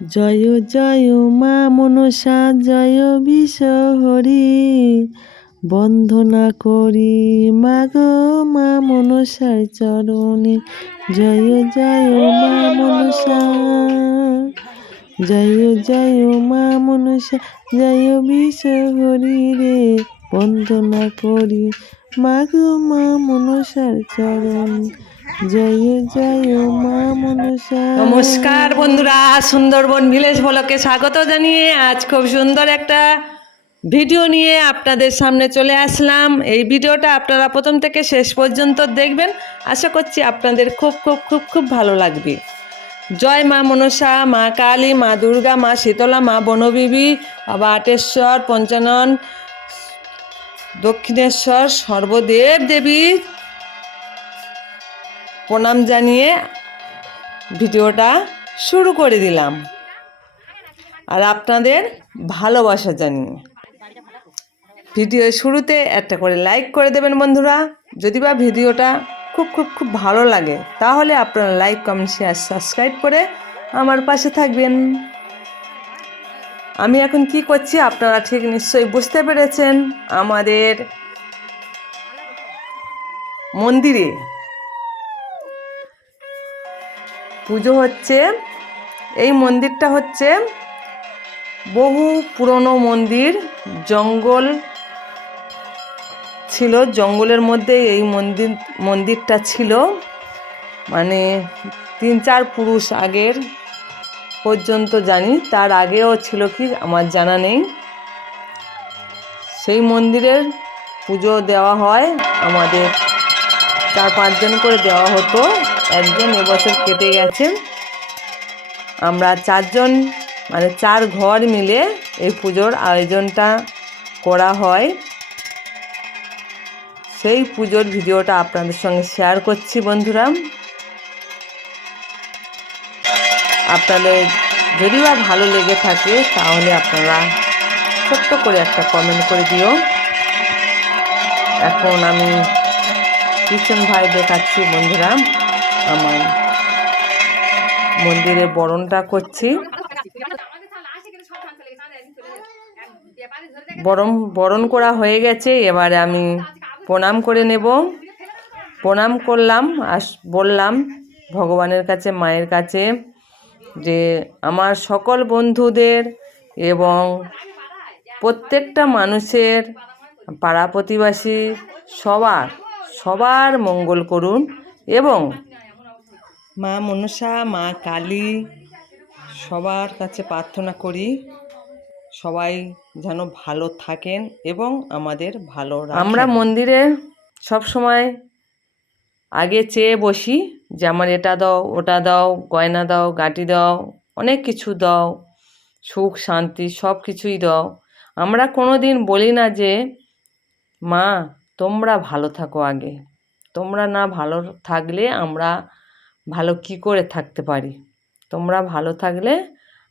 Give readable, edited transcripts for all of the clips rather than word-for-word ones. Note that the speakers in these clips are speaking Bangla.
জয় জয় মা মনসা জয় বিশ্বহরি, বন্দনা করি মাগো মা মনসার চরণে। জয় জয় মা মনসা, জয় জয় মা মনসা জয় বিশ্বহরি রে, বন্দনা করি মাগো মা মনসার চরণে। জয় জয় মা মনসা। নমস্কার বন্ধুরা, সুন্দরবন ভিলেজ ব্লগে স্বাগত জানিয়ে আজ খুব সুন্দর একটা ভিডিও নিয়ে আপনাদের সামনে চলে আসলাম। এই ভিডিওটা আপনারা প্রথম থেকে শেষ পর্যন্ত দেখবেন, আশা করছি আপনাদের খুব খুব খুব খুব ভালো লাগবে। জয় মা মনসা, মা কালী, মা দুর্গা, মা শীতলা, মা বনবিবি, বাবা আটেশ্বর, পঞ্চানন, দক্ষিণেশ্বর, সর্বদেব দেবী প্রণাম জানিয়ে ভিডিওটা শুরু করে দিলাম, আর আপনাদের ভালোবাসা জানিয়ে। ভিডিওর শুরুতে একটা করে লাইক করে দেবেন বন্ধুরা। যদি বা ভিডিওটা খুব খুব খুব ভালো লাগে তাহলে আপনারা লাইক, কমেন্ট, শেয়ার, সাবস্ক্রাইব করে আমার পাশে থাকবেন। আমি এখন কি করছি আপনারা ঠিক নিশ্চয়ই বুঝতে পেরেছেন। আমাদের মন্দিরে পুজো হচ্ছে। এই মন্দিরটা হচ্ছে বহু পুরনো মন্দির, জঙ্গল ছিল, জঙ্গলের মধ্যে এই মন্দিরটা ছিল। মানে 3-4 পুরুষ আগের পর্যন্ত জানি, তার আগেও ছিল কি আমার জানা নেই। সেই মন্দিরের পুজো দেওয়া হয়, আমাদের 4-5 জন করে দেওয়া হতো। একজন এবছর কেটে গেছেন। আমরা 4 জন, মানে 4 ঘর মিলে এই পুজোর আয়োজনটা করা হয়। সেই পুজোর ভিডিওটা আপনাদের সঙ্গে শেয়ার করছি বন্ধুরা। আপনাদের যদি বা ভালো লেগে থাকে তাহলে আপনারা ছোট্ট করে একটা কমেন্ট করে দিও। এখন আমি কিচেন ভাই দেখাচ্ছি বন্ধুরা, আমার মন্দিরে বরণটা করছি। বরণ করা হয়ে গেছে, এবারে আমি প্রণাম করে নেব। প্রণাম করলাম আর বললাম ভগবানের কাছে, মায়ের কাছে, যে আমার সকল বন্ধুদের এবং প্রত্যেকটা মানুষের, পাড়া প্রতিবেশী সবার মঙ্গল করুন, এবং মা মনসা, মা কালী সবার কাছে প্রার্থনা করি সবাই যেন ভালো থাকেন এবং আমাদের ভালো রাখেন। আমরা মন্দিরে সব সময় আগে চেয়ে বসি যে আমার এটা দাও, ওটা দাও, গয়না দাও, গাঁটি দাও, অনেক কিছু দাও, সুখ শান্তি সব কিছুই দাও। আমরা কোনো দিন বলি না যে মা তোমরা ভালো থাকো আগে, তোমরা না ভালো থাকলে আমরা ভালো কি করে থাকতে পারি, তোমরা ভালো থাকলে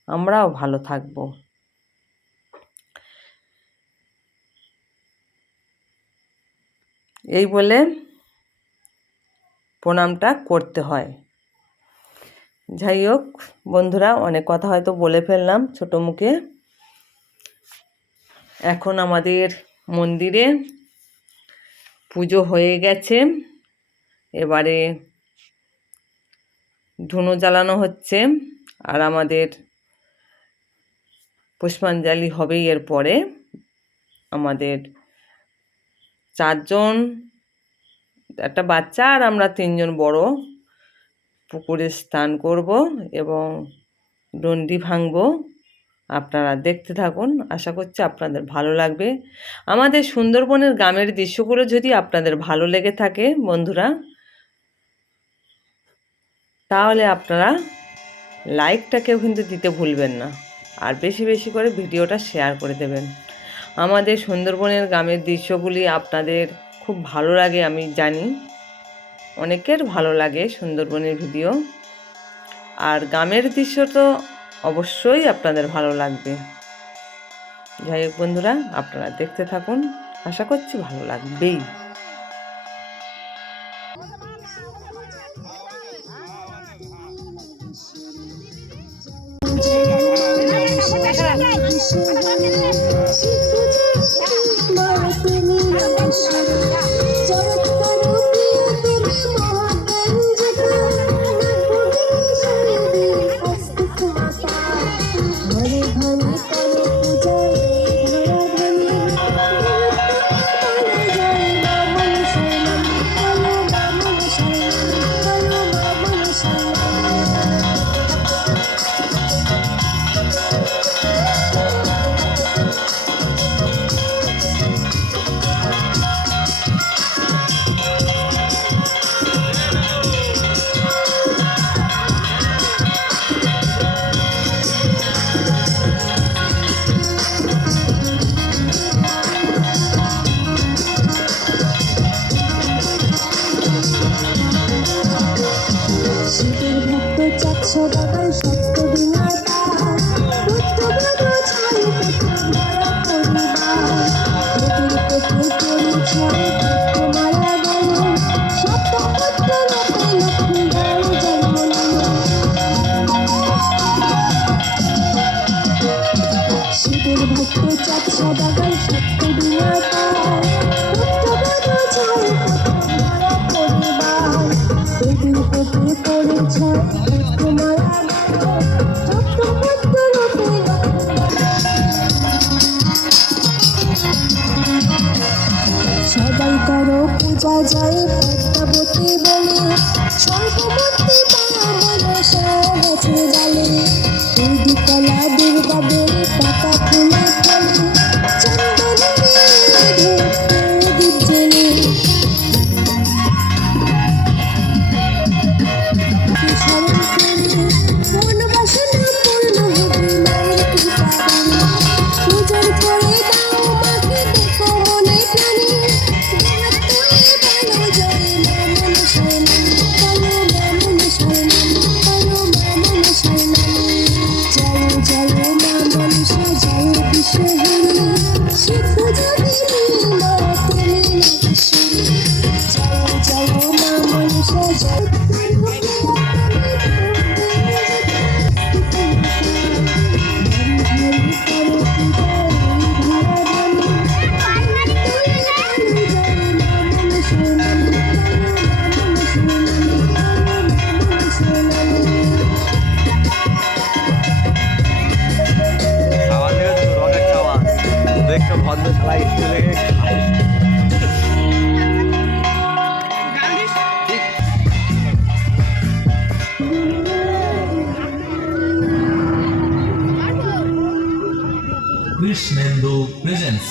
আমরাও ভালো থাকবো। এই বলে প্রণামটা করতে হয়। যাই হোক বন্ধুরা, অনেক কথা হয়তো বলে ফেললাম ছোট মুখে। এখন আমাদের মন্দিরে পুজো হয়ে গেছে, এবারে ধুনো জ্বালানো হচ্ছে, আর আমাদের পুষ্পাঞ্জলি হবেই। এরপরে আমাদের 4 জন, একটা বাচ্চা আর আমরা 3 জন বড় পুকুরে স্নান করব এবং ডন্ডি ভাঙব। আপনারা দেখতে থাকুন, আশা করছি আপনাদের ভালো লাগবে। আমাদের সুন্দরবনের গ্রামের দৃশ্যগুলো যদি আপনাদের ভালো লেগে থাকে বন্ধুরা, তাহলে আপনারা লাইকটাকেও কিন্তু দিতে ভুলবেন না, আর বেশি বেশি করে ভিডিওটা শেয়ার করে দেবেন। আমাদের সুন্দরবনের গ্রামের দৃশ্যগুলি আপনাদের খুব ভালো লাগে, আমি জানি অনেকের ভালো লাগে সুন্দরবনের ভিডিও, আর গ্রামের দৃশ্য তো অবশ্যই আপনাদের ভালো লাগবে। যাই হোক বন্ধুরা, আপনারা দেখতে থাকুন, আশা করছি ভালো লাগবেই। দেখতে চাচ্ছা বাগান সত্য দিয়া পরিবার এদিন হতে পড়েছে তোমার সবাই করো পূজা যায় পদ্মাবতী বলে সর্বমূর্তি মনসা গেছে ডালে দুর্গা দুর্গা বেলে পাতা ফুলে ফলে চন্দন দীপ জেলে স্মরণ করে মন বাসনা পূর্ণ হবে মায়ের কৃপা পূজন করে দাও মাকে দেখো মনে প্রাণে ভালো জয় মা মনসার নাম বলো মা মনসার নাম বলো মা মনসার নাম জয় জয় মা মনসা জয় বিশ্বহরি শিব পূজাবিনী মা তুমি নাগেশ্বরী জয় জয় মা মনসা জয় খাওয়া থেকে তো রঙের খাওয়া দেখতে ভদ্র শালা স্কুলে খায় Krishnendu presents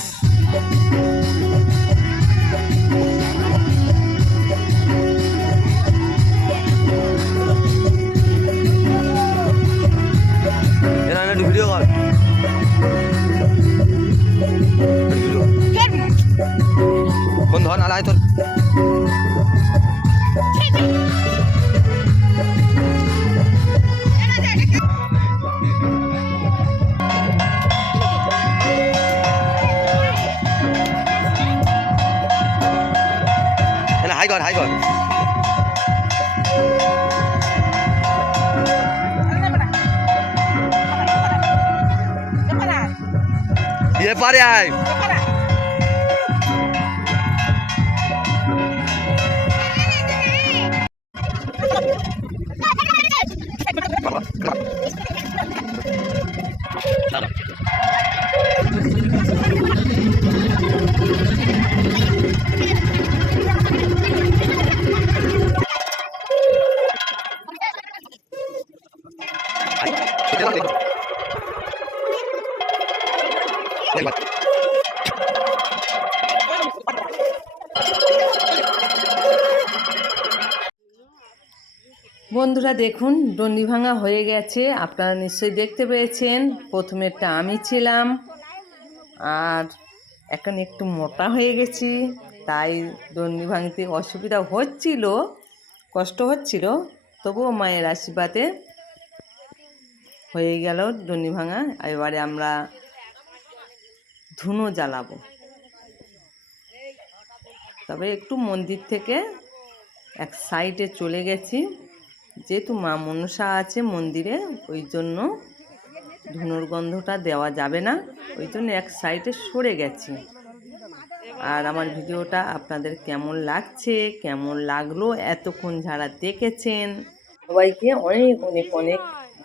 এরা একটু ভিডিও কর কোন ধর আলাই তোর হাই কর হাই কর ये पारे आए বন্ধুরা দেখুন ডন্ডি ভাঙা হয়ে গেছে, আপনারা নিশ্চয়ই দেখতে পেয়েছেন। প্রথমেরটা আমি ছিলাম, আর এখন একটু মোটা হয়ে গেছি, তাই ডন্ডি ভাঙতে অসুবিধা হচ্ছিল, কষ্ট হচ্ছিল, তবুও মায়ের আশীর্বাদে হয়ে গেল ডন্ডি ভাঙা। এবারে আমরা ধুনো জ্বালাবো, তবে একটু মন্দির থেকে এক সাইডে চলে গেছি, যেহেতু মা মনসা আছে মন্দিরে, ওই জন্য ধুনোর গন্ধটা দেওয়া যাবে না, ওই জন্য এক সাইডে সরে গেছি। আর আমার ভিডিওটা আপনাদের কেমন লাগছে, কেমন লাগলো, এতক্ষণ যারা দেখেছেন সবাইকে অনেক অনেক অনেক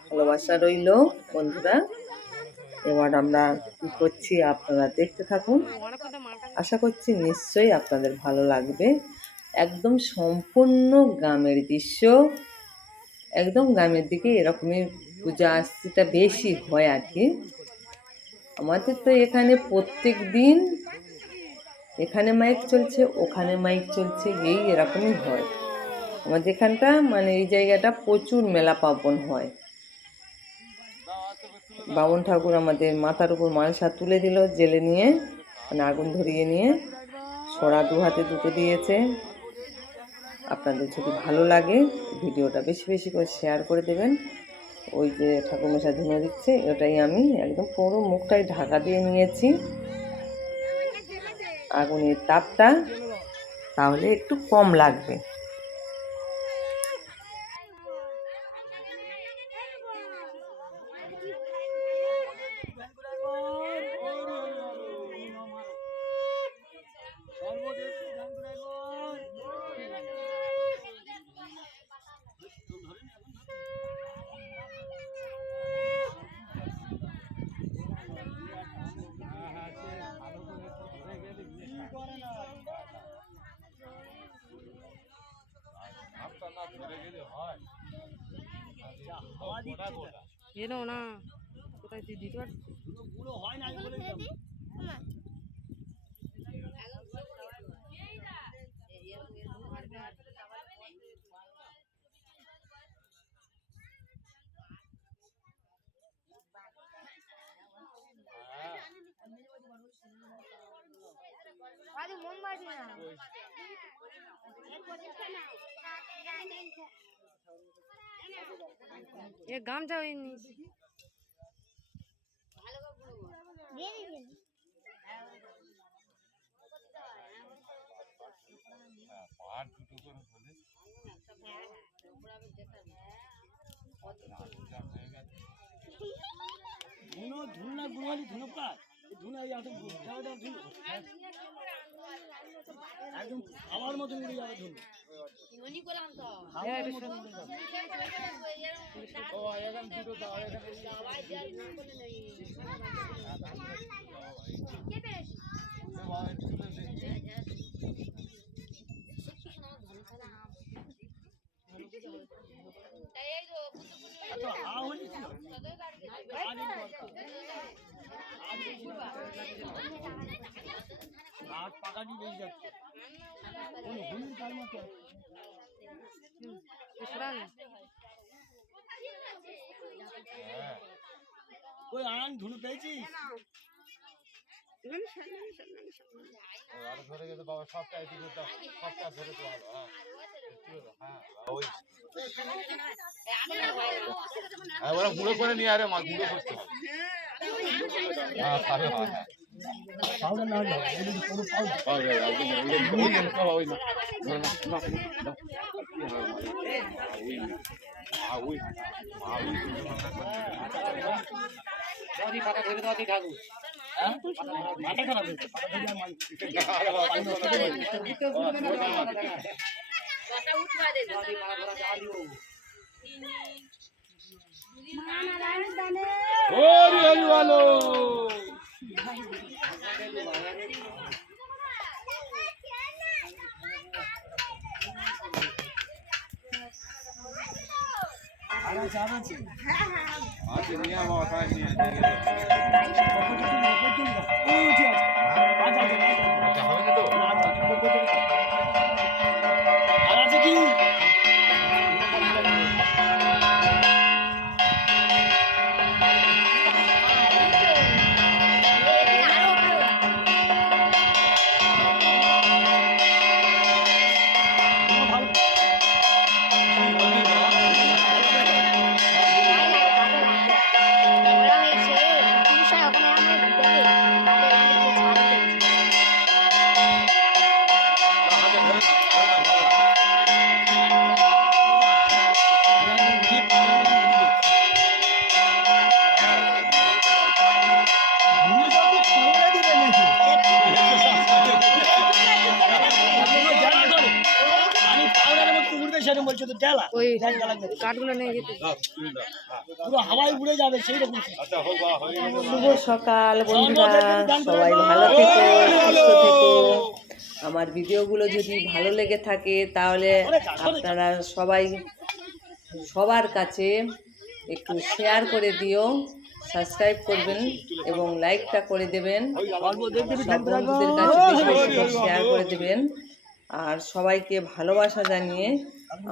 ভালোবাসা রইল বন্ধুরা। এবার আমরা কী করছি আপনারা দেখতে থাকুন, আশা করছি নিশ্চয়ই আপনাদের ভালো লাগবে। একদম সম্পূর্ণ গ্রামের দৃশ্য, একদম গ্রামের দিকে এরকমই পূজা আসতিটা বেশি হয় আর কি। আমাদের তো এখানে প্রত্যেক দিন এখানে মাইক চলছে, ওখানে মাইক চলছে, এই এরকমই হয় আমাদের এখানটা। মানে এই জায়গাটা প্রচুর মেলা পার্বণ হয়। বামন ঠাকুর আমাদের মাথার উপর মালসা তুলে দিল জেলে নিয়ে, মানে আগুন ধরিয়ে নিয়ে, সরা দু হাতে দুটো দিয়েছে। আপনাদের যদি ভালো লাগে ভিডিওটা বেশি বেশি করে শেয়ার করে দেবেন। ওই যে ঠাকুরমশাই ধুনো দিচ্ছে, ওটাই আমি একদম পুরো মুখটাই ঢাকা দিয়ে নিয়েছি আগুনের তাপটা, তাহলে একটু কম লাগবে। এনো না কোথায় তুই দিতে পারছিস? এ গামছা হয়নি একদম খাওয়ার মতন উড়ে যাবে ধুলো। হাত পাকাটি বেশি যাচ্ছে হুলির কার মতো ওই আন ধুলো পেয়েছিস ধরে গেছে বাবা সবটাই সবটা ধরে তো ভালো হ্যাঁ ওরা গুঁড়ো করে নিয়ে আরে মা গুঁড়ো করতে হবে হ্যাঁ খাবে পাউডার না হলে পুরো পাতা ধরে দাও ঠাকুর মাথা খারাপ হয়েছে ভালো আছে নিয়ে বাবা তাই নিয়ে হবে না তো আর আছে কি ওই কাঠগুলো নিয়ে যেতে পুরো হাওয়ায় উড়ে যাবে সেই রকম আচ্ছা হোক বা হয়ে গেল শুভ সকাল বন্ধুরা, সবাই ভালো থেকো, সুস্থ থেকো। আমার ভিডিওগুলো যদি ভালো লেগে থাকে তাহলে আপনারা সবাই সবার কাছে একটু শেয়ার করে দিও, সাবস্ক্রাইব করবেন এবং লাইকটা করে দেবেন, সব বন্ধুদের কাছে বেশি বেশি শেয়ার করে দেবেন। আর সবাইকে ভালোবাসা জানিয়ে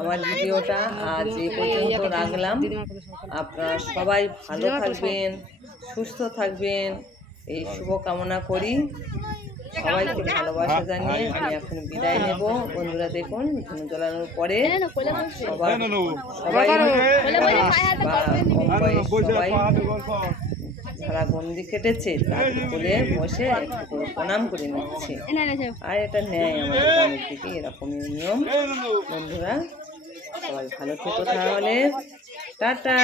আমার ভিডিওটা আজ এই পর্যন্ত রাখলাম। আপনারা সবাই ভালো থাকবেন, সুস্থ থাকবেন, এই শুভকামনা করি। সবাইকে ভালোবাসা জানিয়ে আমি এখন বিদায় নেব। বন্ধুরা দেখুন ধনু জ্বালানোর পরে সবাই সবাই যারা গন্ডি কেটেছে তার কোলে বসে একটু করে প্রণাম করে নিচ্ছে। আর এটা নেয় আমাদের গ্রামের দিকে, এরকমই নিয়ম। বন্ধুরা সবাই ভালো থেকো, তাহলে টাটা।